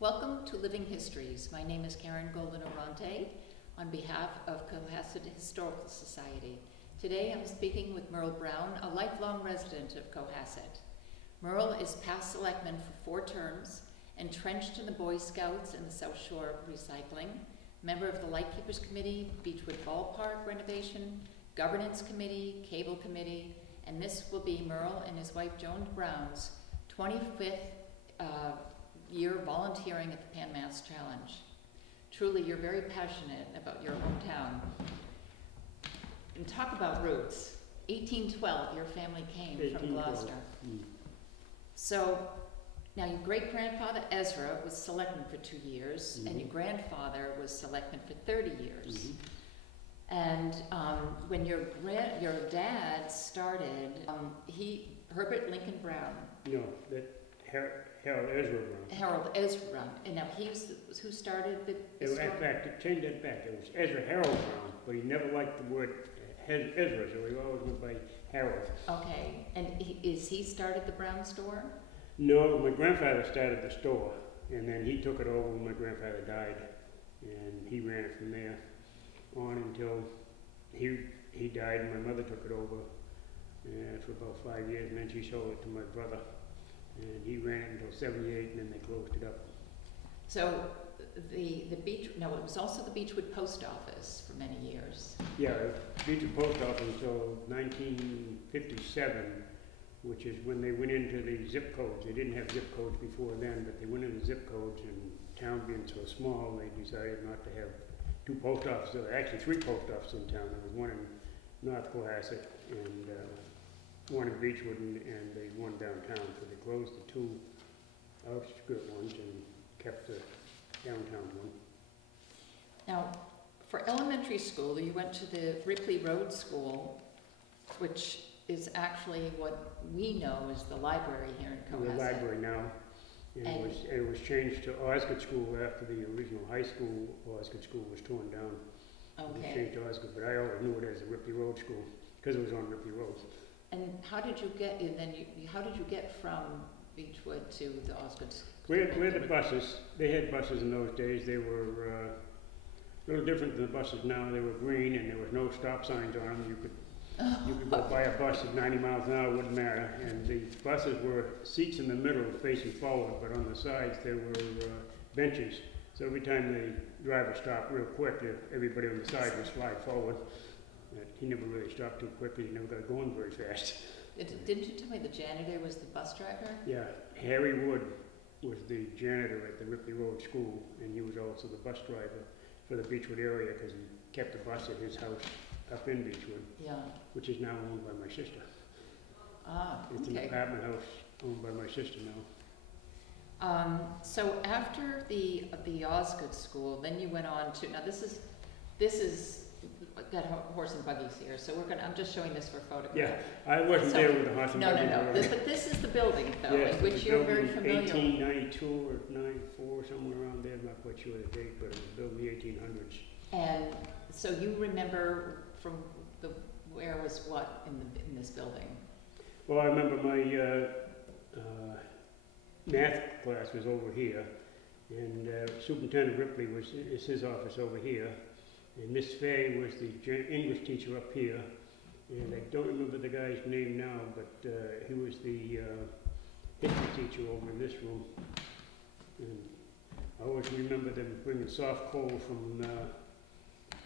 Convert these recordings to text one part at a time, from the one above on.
Welcome to Living Histories. My name is Karen Golden-Orante on behalf of Cohasset Historical Society. Today I'm speaking with Merle Brown, a lifelong resident of Cohasset. Merle is past selectman for 4 terms, entrenched in the Boy Scouts and the South Shore Recycling, member of the Lightkeepers Committee, Beechwood Ballpark renovation, Governance Committee, Cable Committee, and this will be Merle and his wife Joan Brown's 25th year volunteering at the Pan Mass Challenge. Truly, you're very passionate about your hometown. And talk about roots. 1812, your family came from Gloucester. So, now your great-grandfather Ezra was selectman for 2 years, and your grandfather was selectman for 30 years. And when your dad started, Herbert Lincoln Brown. No, Harold Ezra Brown. Harold Ezra Brown. And now he was who started the In fact, it changed that back. It was Ezra Harold Brown, but he never liked the word Ezra, so he always went by Harold. Okay. And is he started the Brown store? No, my grandfather started the store, and then he took it over when my grandfather died, and he ran it from there on until he died, and my mother took it over for about 5 years, and then she sold it to my brother. And he ran it until 78, and then they closed it up. So it was also the Beechwood Post Office for many years. Yeah, Beechwood Post Office until 1957, which is when they went into the zip codes. They didn't have zip codes before then, but they went into zip codes, and town being so small, they decided not to have 2 post offices, actually 3 post offices in town. There was one in North Cohasset and one in Beechwood and they one downtown, so they closed the 2 outskirt ones and kept the downtown one. Now, for elementary school, you went to the Ripley Road School, which is actually what we know as the library here in Cohasset. The library now. And it was changed to Osgood School after the original high school, Osgood School, was torn down. Okay. It was changed to Osgood, but I always knew it as the Ripley Road School because it was on Ripley Road. And how did you get? How did you get from Beechwood to the Osgood? We had the buses. They had buses in those days. They were a little different than the buses now. They were green, and there was no stop signs on them. You could go buy a bus at 90 miles an hour, it wouldn't matter. And the buses were seats in the middle facing forward, but on the sides there were benches. So every time the driver stopped real quick, everybody on the side would slide forward. He never really stopped too quickly. He never got going very fast. Didn't you tell me the janitor was the bus driver? Yeah, Harry Wood was the janitor at the Ripley Road School, and he was also the bus driver for the Beechwood area because he kept the bus at his house up in Beechwood, which is now owned by my sister. It's an apartment house owned by my sister now. So after the Osgood School, then you went on to, now this is got horse and buggies here, so I'm just showing this for photograph. Yeah, I wasn't there with the horse and buggies. No. But this is the building, though, yes, which you're very familiar with. 1892 or 94, somewhere around there. I'm not quite sure the date, but it was built in the 1800s. And so you remember from where was what in this building? Well, I remember my math class was over here, and Superintendent Ripley is his office over here. And Miss Fay was the English teacher up here, and I don't remember the guy's name now, but he was the history teacher over in this room. And I always remember them bringing soft coal from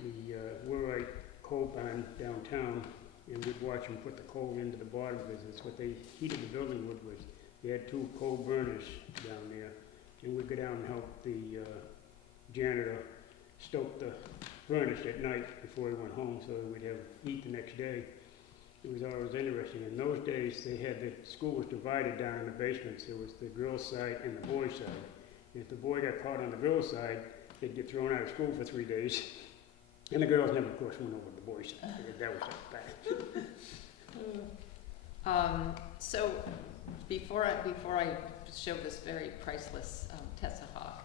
the Willwright coal barn downtown, and we'd watch them put the coal into the bottom because it's what they heated the building with. Was they had 2 coal burners down there, and we'd go down and help the janitor stoke the furnace at night before he went home, so we'd have heat the next day. It was always interesting. In those days, the school was divided down in the basements. There was the girls' side and the boys' side. And if the boy got caught on the girls' side, they'd get thrown out of school for 3 days. And the girls never, of course, went over to the boys' side. That was bad. So before I show this very priceless Tessa Hawk,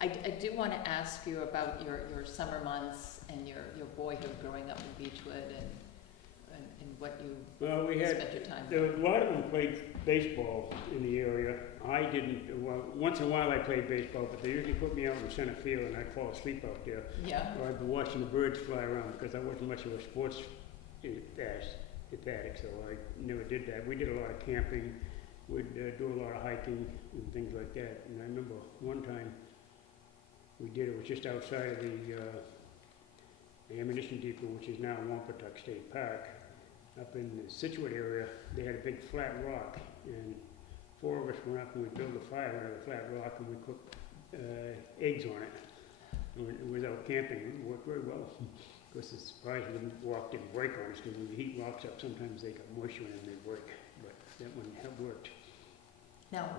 I do want to ask you about your summer months and your boyhood growing up in Beechwood, and and what you Well, we had, spent your time there doing? were, a lot of them played baseball in the area. I didn't, well, once in a while I played baseball, but they usually put me out in center field and I'd fall asleep out there. Yeah. Or I'd be watching the birds fly around because I wasn't much of a sports fanatic, so I never did that. We did a lot of camping, we'd do a lot of hiking and things like that. And I remember one time we did, it was just outside of the ammunition depot, which is now Wampatuck State Park. Up in the Situate area, they had a big flat rock, and 4 of us went up and we built a fire out of the flat rock and we cooked eggs on it. And we was out camping, it worked very well. Of course, it's surprised we didn't break on us, because when you heat rocks up, sometimes they got moisture in them and they break. But that one worked. Now,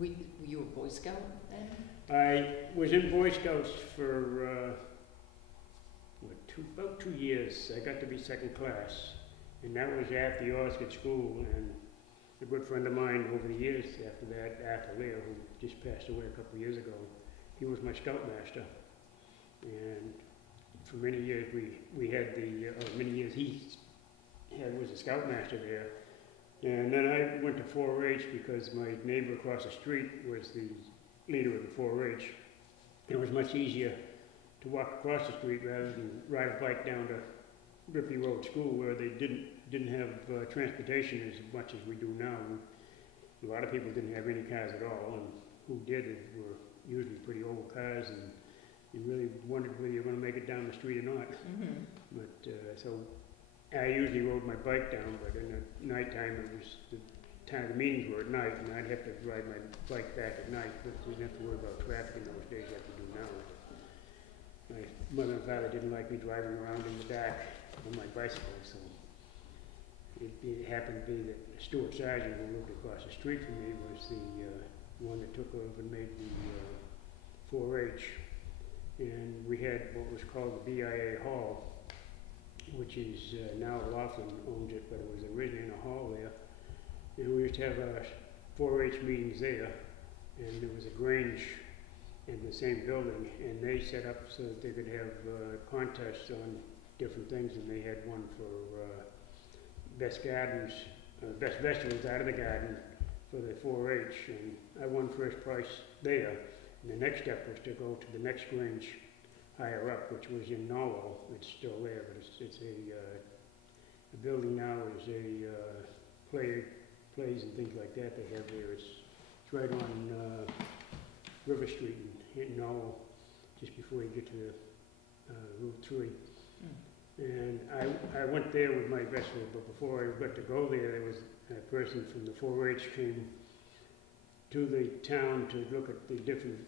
were you a Boy Scout then? I was in Boy Scouts for about 2 years. I got to be second class, and that was after the Osgood School. And a good friend of mine over the years after that, Arthur Lear, who just passed away a couple of years ago, he was my scoutmaster. And for many years we had many years he was a scoutmaster there. And then I went to 4-H because my neighbor across the street was the leader of the 4-H. It was much easier to walk across the street rather than ride a bike down to Ripley Road School, where they didn't have transportation as much as we do now. A lot of people didn't have any cars at all, and who did were usually pretty old cars, and you really wondered whether you were going to make it down the street or not. Mm-hmm. But so I usually rode my bike down, but in the nighttime it was the time the meetings were at night, and I'd have to ride my bike back at night, but we didn't have to worry about traffic in those days like we do now. My mother and father didn't like me driving around in the dark on my bicycle, so it happened to be that Stuart Sargent, who lived across the street from me, was the one that took over and made the 4-H. And we had what was called the BIA Hall, which is now Laughlin owns it, but it was originally in a hall there. And we used to have our 4-H meetings there, and there was a Grange in the same building, and they set up so that they could have contests on different things, and they had one for best gardens, best vegetables out of the garden for the 4-H, and I won first prize there. And the next step was to go to the next Grange higher up, which was in Norwell. It's still there, but it's a building now is a plays and things like that they have there. It's right on River Street in Norwell, just before you get to Route 3. And I went there with my vessel, but before I got to go there was a person from the 4-H came to the town to look at the different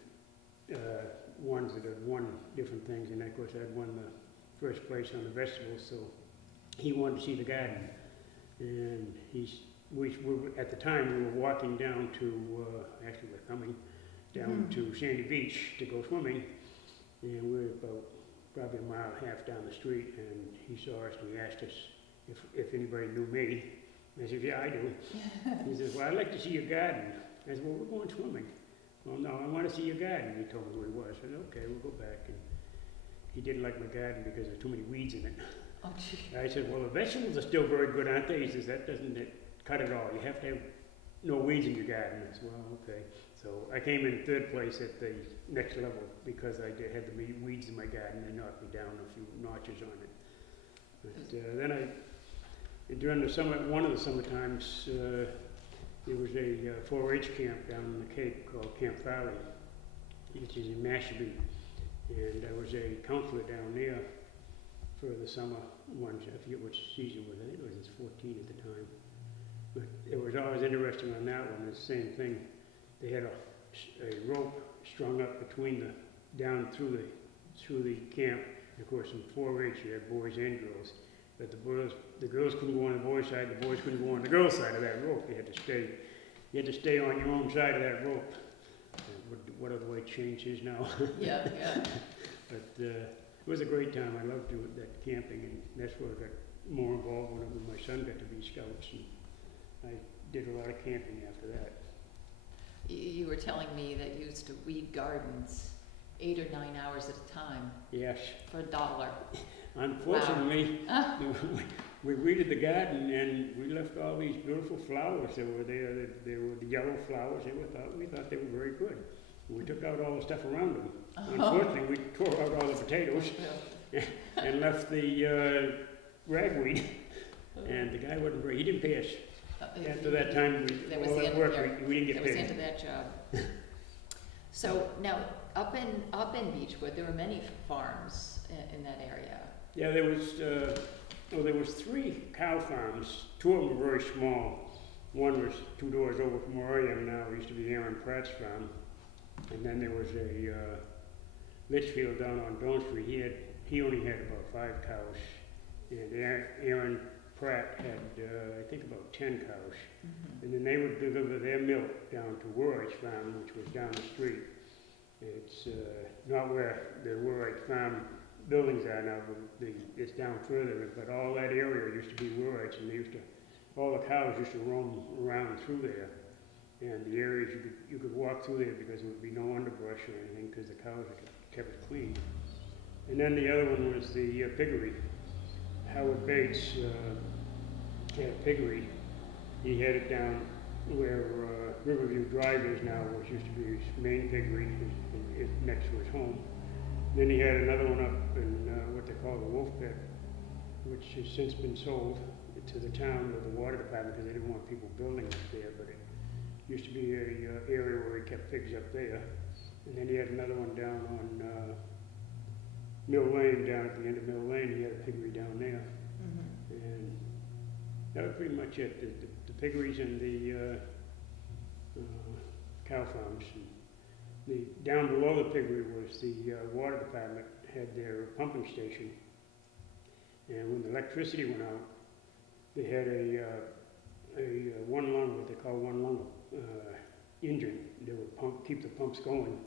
ones that had won different things, and of course I'd won the first place on the vegetables, so he wanted to see the garden. And at the time we were walking down to, actually we're coming down to Sandy Beach to go swimming, and we were about probably a mile and a half down the street, and he saw us and he asked us if anybody knew me. I said, yeah, I do. He says, well, I'd like to see your garden. I said, well, we're going swimming. Well, no, I want to see your garden. He told me who he was. I said, okay, we'll go back. And he didn't like my garden because there were too many weeds in it. Oh, gee. I said, well, the vegetables are still very good, aren't they? He says, that doesn't cut it all. You have to have no weeds in your garden. I said, well, okay. So I came in third place at the next level because I had the weeds in my garden. They knocked me down a few notches on it. But then during the summer, one of the summer times, there was a 4-H camp down in the Cape called Camp Farley, which is in Mashpee. And I was a counselor down there for the summer ones. I forget which season was it. I was 14 at the time. But it was always interesting on that one. It's the same thing. They had a rope strung up between down through the camp. And of course, in 4-H you had boys and girls. But the girls couldn't go on the boys' side. The boys couldn't go on the girls' side of that rope. You had to stay on your own side of that rope. What other way change is now? Yeah, yeah. But it was a great time. I loved doing that camping, and that's where I got more involved when my son got to be scouts, and I did a lot of camping after that. You were telling me that you used to weed gardens 8 or 9 hours at a time. Yes. For $1. Unfortunately, Wow. we weeded the garden and we left all these beautiful flowers that were there. They were the yellow flowers. We thought they were very good. We took out all the stuff around them. Unfortunately, we tore out all the potatoes and left the ragweed. And the guy wasn't very, he didn't pay us. After that time, all that work, we didn't get paid. That was into that job. So now, up in Beechwood, there were many farms in that area. Yeah, there was 3 cow farms. 2 of them were very small. One was 2 doors over from where I am now. It used to be Aaron Pratt's farm. And then there was a Litchfield down on Don Street. He only had about 5 cows. And Aaron Pratt had, I think, about 10 cows. Mm-hmm. And then they would deliver their milk down to Warwick's farm, which was down the street. It's not where the Warwick farm buildings are now, it's down further, but all that area used to be Warwick's, and all the cows used to roam around through there. And the areas you could walk through there because there would be no underbrush or anything because the cows kept it clean. And then the other one was the piggery. Howard Bates had a piggery. He had it down where Riverview Drive is now, which used to be his main piggery, next to his home. Then he had another one up in what they call the Wolf Pit, which has since been sold to the town or the water department because they didn't want people building up there, but it used to be a area where he kept pigs up there. And then he had another one down on Mill Lane, down at the end of Mill Lane. He had a piggery down there. Mm-hmm. And that was pretty much it, the piggeries and the cow farms. And down below the piggery was the water department had their pumping station. And when the electricity went out, they had a one lung, what they call one lung engine. They would keep the pumps going.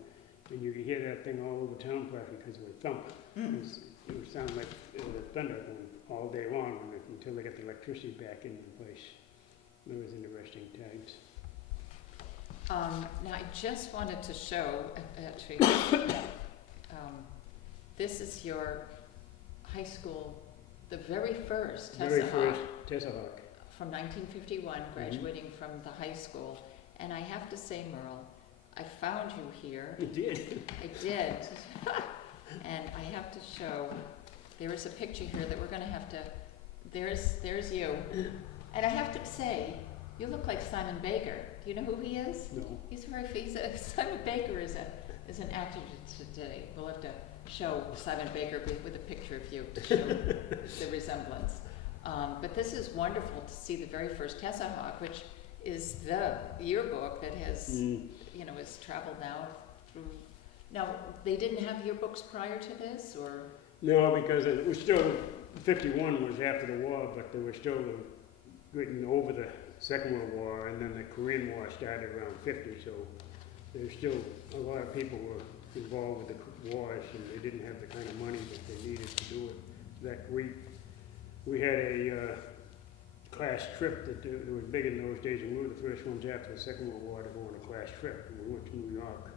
And you could hear that thing all over town practically because it would thump. It would sound like thunder all day long until they got the electricity back into place. It was interesting times. Now I just wanted to show, actually, this is your high school, the very first Tessahawk. From 1951, graduating from the high school. And I have to say, Merle, I found you here. You did? I did. And I have to show, there is a picture here that we're going to have to, there's you. And I have to say, you look like Simon Baker. Do you know who he is? No. Simon Baker is an actor today. We'll have to show Simon Baker with a picture of you to show the resemblance. But this is wonderful to see the very first Tessahawk, which is the yearbook that has, has traveled now through. Now, they didn't have yearbooks prior to this, or? No, because it was still, 51 was after the war, but they were still written over the Second World War, and then the Korean War started around 50, so there's still a lot of people were involved with the wars, and they didn't have the kind of money that they needed to do it. That we had a class trip that was big in those days, and we were the first ones after the Second World War to go on a class trip, and we went to New York.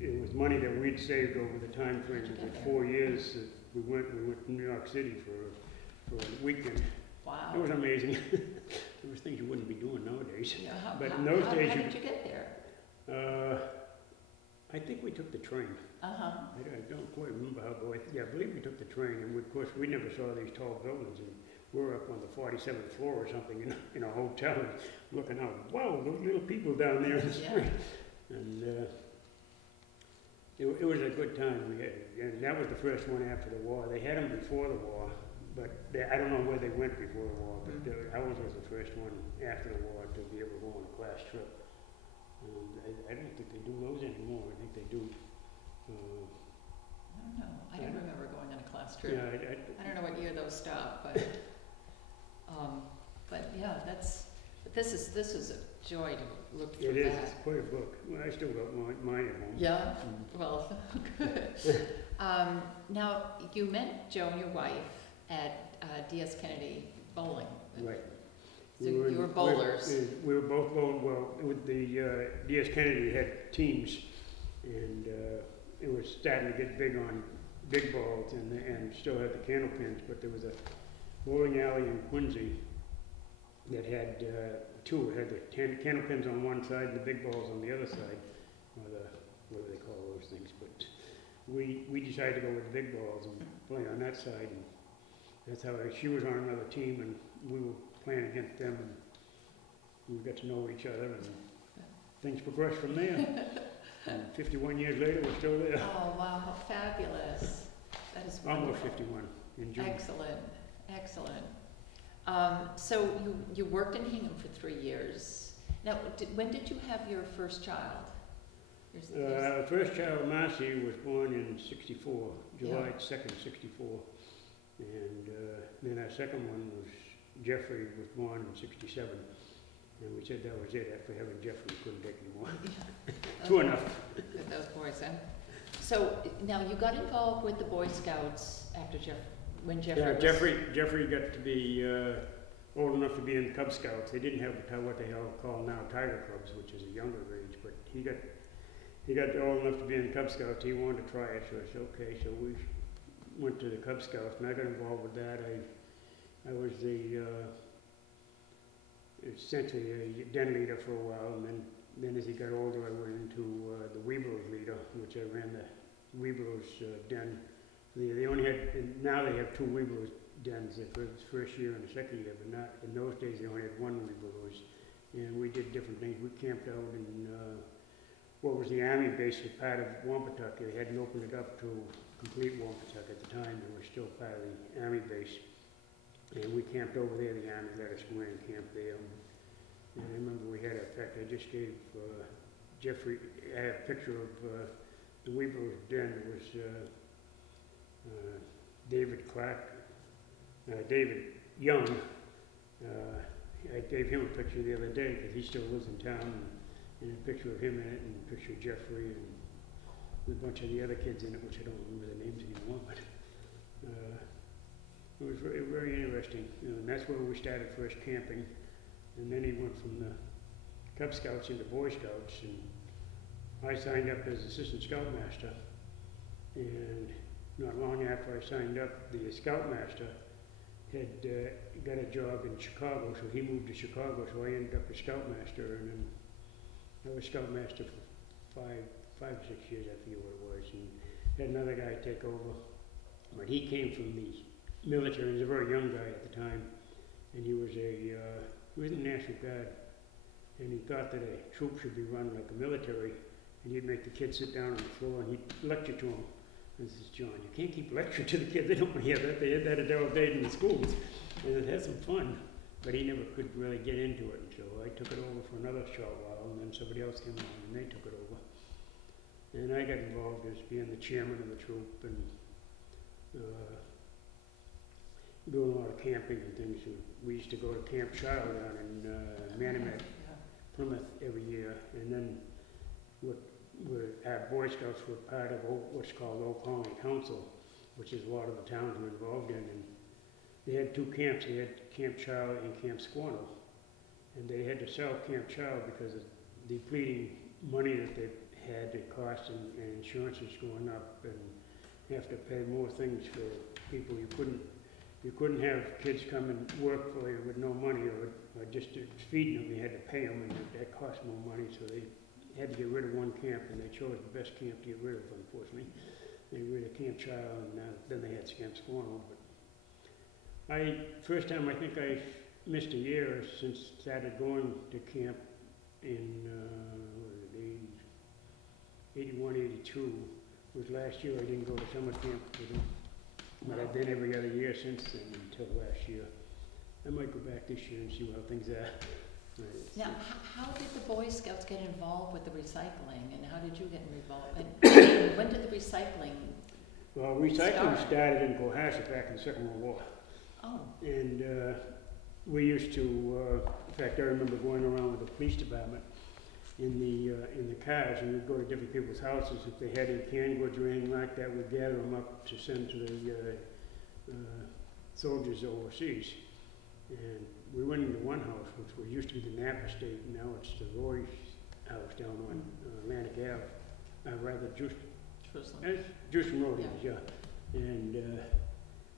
It was money that we'd saved over the time frame of the 4 years that we went to New York City for a weekend. Wow. It was amazing. There was things you wouldn't be doing nowadays. Yeah, in those days, how did you get there? I think we took the train. Uh-huh. I don't quite remember how, but I believe we took the train, and of course we never saw these tall buildings, and we were up on the 47th floor or something in a hotel, looking out. Wow, those little people down there in the street. And it was a good time. And that was the first one after the war. They had them before the war, but I don't know where they went before the war, but ours was the first one after the war to be able to go on a class trip. I don't think they do those anymore. I think they do. I don't know. I don't remember going on a class trip. Yeah, I don't know what year those stopped, but yeah, this is a joy to look through. It is. It's quite a book. Well, I still got mine at home. Yeah. Well, good. Now you met Joan, your wife, at D.S. Kennedy bowling. Right. So you were bowlers. We were both bowling. Well, with the D.S. Kennedy had teams, and it was starting to get big on big balls, and still had the candle pins. But there was bowling alley in Quincy that had two. It had the candle pins on one side and the big balls on the other side, or the, what do they call those things? But we decided to go with the big balls and play on that side. And that's how she was on another team, and we were playing against them, and we got to know each other, and things progressed from there. And 51 years later, we're still there. Oh, wow, how fabulous. That is wonderful. Almost 51 in June. Excellent, excellent. So you worked in Hingham for 3 years. Now, when did you have your first child? First child, Marcy, was born in 64, July 2nd, 64. And then our second one was, Jeffrey was born in 67. And we said that was it. After having Jeffrey, we couldn't take any more. True enough. With those boys, huh? So now you got involved with the Boy Scouts after when Jeffrey was... Jeffrey got to be old enough to be in Cub Scouts. They didn't have what they call now Tiger Clubs, which is a younger age, but he got old enough to be in Cub Scouts. He wanted to try it, so I said, okay. So we went to the Cub Scouts, and I got involved with that. I was essentially a den leader for a while, and then as he got older, I went into the Weeblos leader, which I ran the Weeblos den. They only had, now they have 2 Weeblos dens, the first year and the second year, but not in those days. They only had 1 Weeblos, and we did different things. We camped out in what was the Army base, was part of Wampatuck. They hadn't opened it up to complete Wampatuck at the time. They were still part of the Army base. And we camped over there. The Army let us go in and camp there. And I remember we had, in fact, I just gave Jeffrey a picture of the Weeblos den. It was David Young. I gave him a picture the other day because he still lives in town. And a picture of him in it, and a picture of Jeffrey, and a bunch of the other kids in it, which I don't remember the names anymore. But it was very, very interesting, and that's where we started first camping. And then he went from the Cub Scouts into Boy Scouts, and I signed up as Assistant Scoutmaster. And not long after I signed up, the Scoutmaster had got a job in Chicago, so he moved to Chicago, so I ended up as Scoutmaster, and then I was Scoutmaster for five or 6 years, I forget what it was, and had another guy take over. But he came from the military. He was a very young guy at the time, and he was in the National Guard, and he thought that a troop should be run like a military, and he'd make the kids sit down on the floor, and he'd lecture to them. And he says, John, you can't keep lecturing to the kids. They don't want to hear that. They had that adult days in the schools, and it had some fun. But he never could really get into it, and so I took it over for another short while, and then somebody else came on, and they took it over. And I got involved as being the chairman of the troop, and doing a lot of camping and things. And we used to go to Camp Child down in Manamet, Plymouth, every year, and then our Boy Scouts were part of what's called Old Colony Council, which is a lot of the towns were involved in. And they had 2 camps. They had Camp Child and Camp Squanto. And they had to sell Camp Child because of the depleting money that they had, the cost and insurance is going up, and you have to pay more things for people. You couldn't have kids come and work for you with no money, or just feeding them. You had to pay them, and that cost more money, so they had to get rid of one camp, and they chose the best camp to get rid of, unfortunately. They got rid of Camp Child, and then they had Camp Squanto. First time I think I missed a year since started going to camp in 81, 82 was last year. I didn't go to summer camp with them, but I've been every other year since then until last year. I might go back this year and see how things are. Now, how did the Boy Scouts get involved with the recycling, and how did you get involved? And when did the recycling Well, recycling started in Cohasset back in the Second World War. Oh. And we used to, in fact, I remember going around with the police department in the cars, and we'd go to different people's houses. If they had any canned goods or anything like that, we'd gather them up to send to the soldiers overseas. And we went into one house, which used to be the Knapp estate, and now it's the Roy's house down on Atlantic Ave, rather Jerusalem Road, yeah. And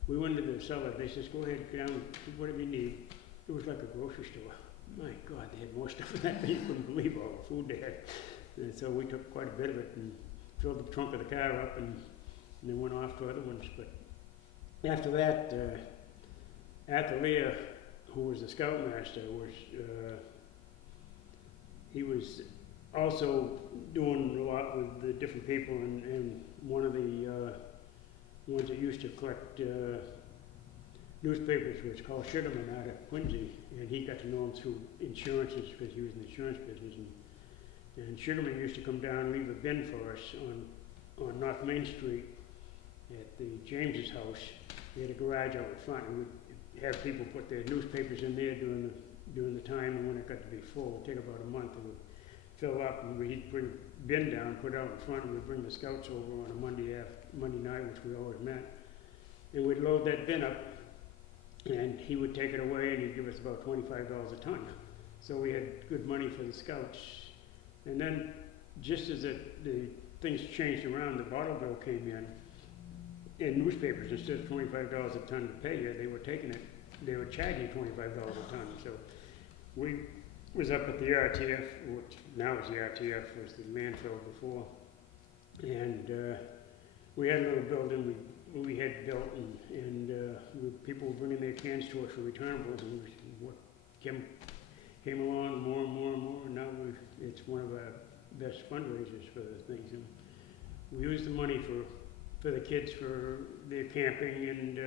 we went into the cellar, they says, go ahead, go down, whatever you need. It was like a grocery store. My God, they had more stuff than that. You couldn't believe all the food they had. And so we took quite a bit of it and filled the trunk of the car up and then went off to other ones. But after that, Arthur Lear, who was the scoutmaster, he was also doing a lot with the different people, and one of the ones that used to collect newspapers was called Sugarman out of Quincy, and he got to know him through insurances because he was in the insurance business. And Sugarman used to come down and leave a bin for us on North Main Street at the James's house. They had a garage out in front, and we'd have people put their newspapers in there during the time, and when it got to be full, it'd take about a month, it would fill up, and we'd bring bin down, put it out in front, and we'd bring the scouts over on a Monday night, which we always met, and we'd load that bin up, and he would take it away, and he'd give us about $25 a ton. So we had good money for the scouts. And then, just as the things changed around, the bottle bill came in newspapers, instead of $25 a ton to pay you, they were taking it, they were charging $25 a ton. So we was up at the RTF, which now is the RTF, was the landfill before. And we had a little building we had built, and people were bringing their cans to us for returnables, and what came along more and more and more, and now it's one of our best fundraisers for the things. And we use the money for the kids for their camping and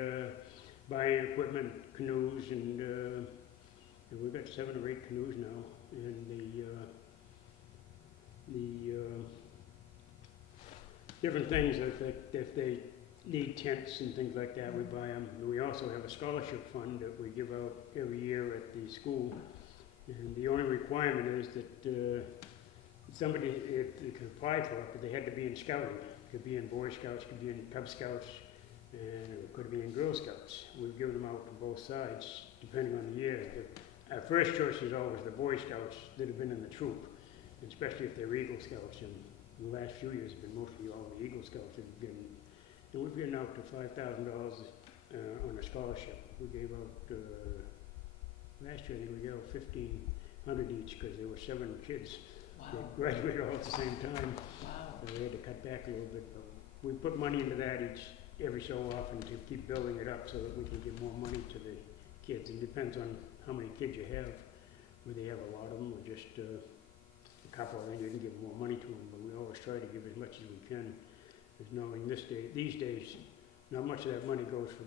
buying equipment, canoes, and we've got 7 or 8 canoes now, and the different things if they need tents and things like that, we buy them. And we also have a scholarship fund that we give out every year at the school. And the only requirement is that somebody, if they could apply for it, but they had to be in scouting. It could be in Boy Scouts, could be in Cub Scouts, and it could be in Girl Scouts. We've given them out to both sides, depending on the year. Our first choice is always the Boy Scouts that have been in the troop, especially if they're Eagle Scouts. And the last few years have been mostly all the Eagle Scouts that have given. And we've given out to $5,000 on a scholarship. We gave out, last year I think we gave out 1,500 each because there were 7 kids that graduated all at the same time. Wow. So we had to cut back a little bit. But we put money into that every so often to keep building it up so that we can give more money to the kids. It depends on how many kids you have, whether you have a lot of them or just a couple, then you can give more money to them. But we always try to give as much as we can. Because knowing these days, not much of that money goes for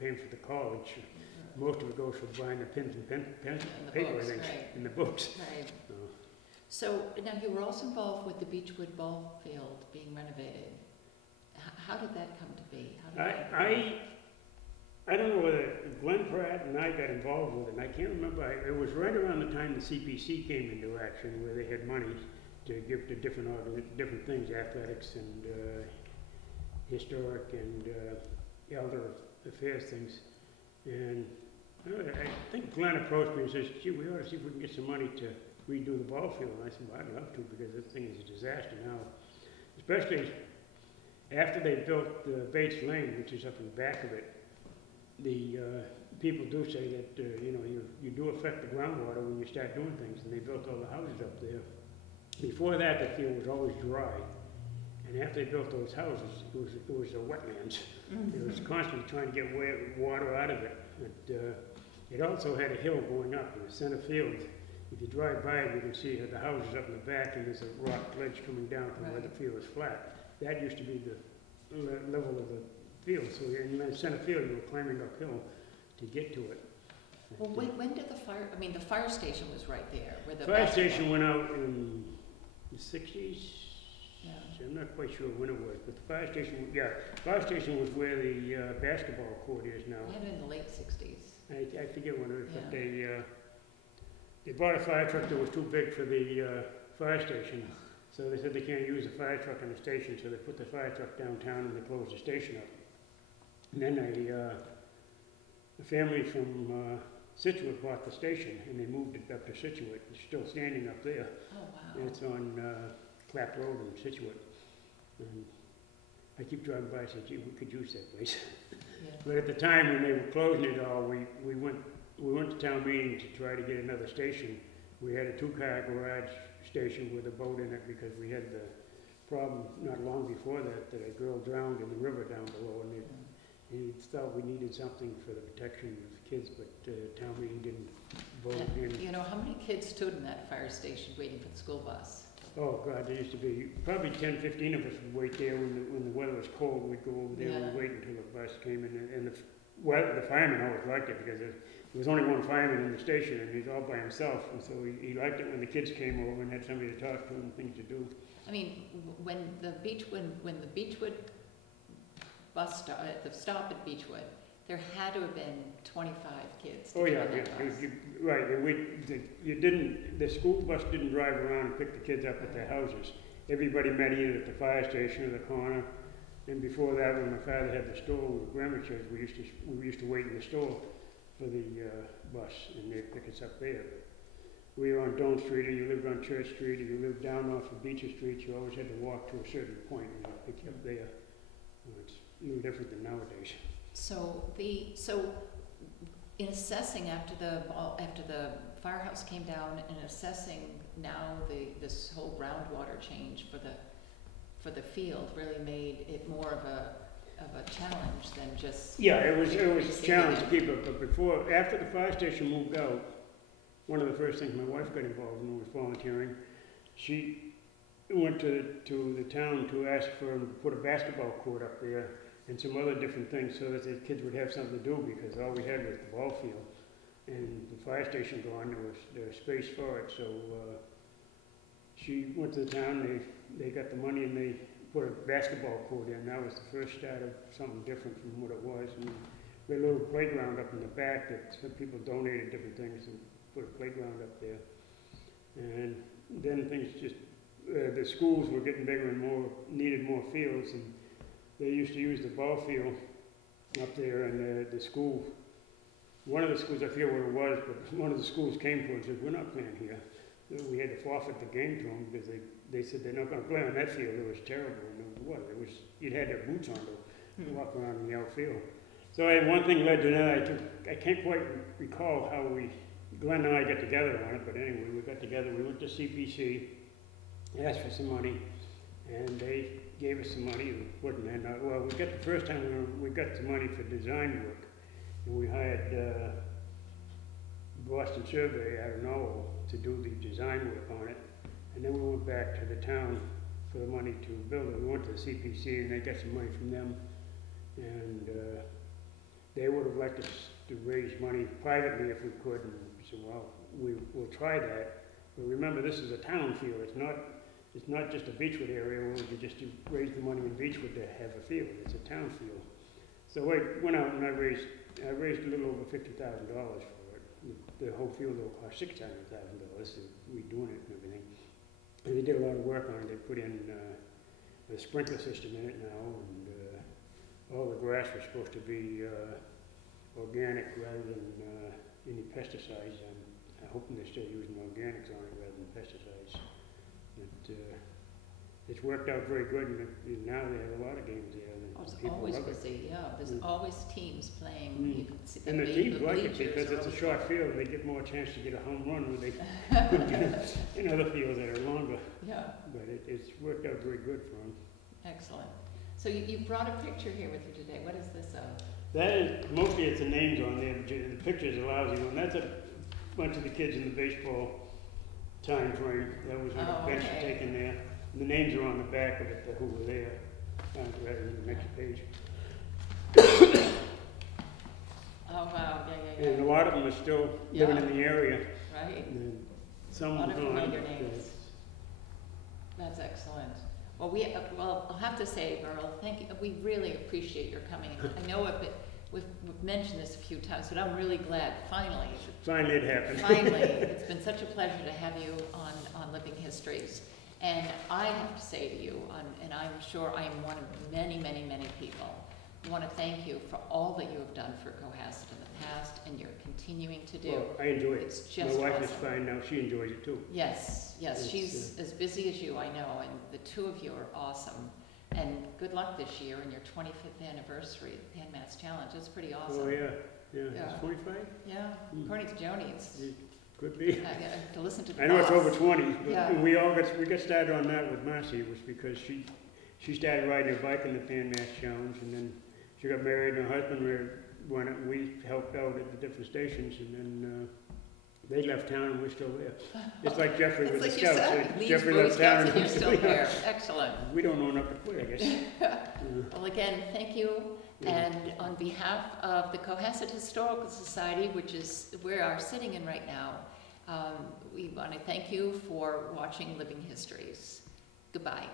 paying for the college. Most of it goes for buying the pens and paper, I think, in the books. Right. So now you were also involved with the Beechwood ball field being renovated. How did that come to be? I don't know whether Glenn Pratt and I got involved with it. I can't remember. It was right around the time the CPC came into action, where they had money to give to different things, athletics and historic and elder affairs things. And I think Glenn approached me and says, gee, we ought to see if we can get some money to redo the ball field. And I said, well, I'd love to, because this thing is a disaster now. Especially after they built Bates Lane, which is up in the back of it, the people do say that you do affect the groundwater when you start doing things, and they built all the houses up there. Before that, the field was always dry. And after they built those houses, it was wetlands. It was constantly trying to get water out of it. It also had a hill going up in the center field. If you drive by it, you can see the houses up in the back, and there's a rock ledge coming down from where the field is flat. That used to be the level of the field. So in the center field, you were climbing uphill to get to it. Well, when did the fire station was right there. Where the fire station went out in the 60s. Yeah. So I'm not quite sure when it was, but the fire station was where the basketball court is now. It had been in the late 60s. I forget when it was, but they bought a fire truck that was too big for the fire station. So they said they can't use a fire truck in the station, so they put the fire truck downtown and they closed the station up. And then a family from Scituate bought the station, and they moved it up to Scituate. It's still standing up there. Oh, wow. And it's on Clapp Road in Scituate. And I keep driving by and say, gee, we could use that place. Yeah. But at the time when they were closing it all, we went to town meeting to try to get another station. We had a 2-car garage station with a boat in it because we had the problem not long before that a girl drowned in the river down below, and he thought we needed something for the protection of kids, but town meeting didn't vote in. You know, how many kids stood in that fire station waiting for the school bus? Oh God, there used to be probably 10, 15 of us would wait there when the weather was cold. We'd go over there and wait until the bus came in. And the fireman always liked it because there was only one fireman in the station, and he's all by himself. And so he liked it when the kids came over and had somebody to talk to and things to do. I mean, when the Beechwood bus stop at the stop at Beechwood, there had to have been 25 kids. Oh yeah, right. And the school bus didn't drive around and pick the kids up at their houses. Everybody met either at the fire station or the corner. And before that, when my father had the store with grandma church, we used to wait in the store for the bus, and they'd pick us up there. But we were on Doan Street, or you lived on Church Street, or you lived down off of Beecher Street. You always had to walk to a certain point, and they'd pick you up there. It's a little different than nowadays. So in assessing after the firehouse came down, and assessing now this whole groundwater change for the field really made it more of a challenge than just it was a challenge to keep it. But after the fire station moved out, one of the first things my wife got involved in was volunteering. She went to the town to ask for them to put a basketball court up there and some other different things so that the kids would have something to do, because all we had was the ball field. And the fire station gone, there was space for it. So she went to the town, they got the money, and they put a basketball court in. That was the first start of something different from what it was. And we had a little playground up in the back that some people donated different things and put a playground up there. And then things just, the schools were getting bigger and needed more fields, and they used to use the ball field up there, and the school, one of the schools, I forget what it was, but one of the schools came to us and said, "We're not playing here." We had to forfeit the game to them because they said they're not going to play on that field. It was terrible. And you'd had to have boots on to walk around in the outfield. So one thing led to another. I can't quite recall how Glenn and I got together on it, but anyway, we got together. We went to CPC, asked for some money, and they gave us some money. We got the first time we got some money for design work, and we hired Boston Survey out of Norwell to do the design work on it. And then we went back to the town for the money to build it. We went to the CPC, and they got some money from them, and they would have liked us to raise money privately if we could, and we said, well, we'll try that. But remember, this is a town field. It's not just a Beechwood area where we could just raise the money in Beechwood to have a field. It's a town field. So I went out and I raised a little over $50,000 for it. The whole field will cost $600,000 redoing it and everything. And they did a lot of work on it. They put in a sprinkler system in it now, and all the grass was supposed to be organic rather than any pesticides. I'm hoping they're still using organics on it rather than pesticides. But it's worked out very good, and now they have a lot of games there. It's always busy, yeah. There's always teams playing. You can see and the teams like it because it's a short field, and they get more chance to get a home run where they couldn't get in other fields that are longer. Yeah. But it's worked out very good for them. Excellent. So you brought a picture here with you today. What is this of? That is, mostly it's the names on there. The picture is a lousy one. That's a bunch of the kids in the baseball time frame. That was when the bench was taken there. And the names are on the back of it, who were there. Rather than the next page. Oh wow, yeah. And a lot of them are still living in the area. Right. And some a lot of familiar names. names. That's excellent. Well, I'll have to say, Merle, thank you. We really appreciate your coming. I know we've mentioned this a few times, but I'm really glad finally. Finally it happened. Finally, it's been such a pleasure to have you on Living Histories. And I have to say to you, and I'm sure I am one of many, many, many people, I want to thank you for all that you have done for Cohasset in the past, and you're continuing to do. Well, I enjoy it. It's just My wife awesome. is fine now. She enjoys it too. Yes, she's as busy as you, I know, and the two of you are awesome. And good luck this year in your 25th anniversary of the Pan Mass Challenge. That's pretty awesome. Oh, yeah. Yeah. It's 25? Yeah, according to Joni, it's It could be. to listen to the I know it's boss. over 20, but Yeah. we got started on that with Marcy, was because she started riding her bike in the Pan Mass Challenge, and then she got married, and her husband went, and we helped out at the different stations, and then they left town and we're still there. It's like Jeffrey It's with like the you Scouts. said, leaves Jeffrey Boy left town Scouts and you're still yeah. there. Excellent. We don't know enough to quit, I guess. Well, again, thank you. Yeah. And on behalf of the Cohasset Historical Society, which is where we're sitting in right now, we want to thank you for watching Living Histories. Goodbye.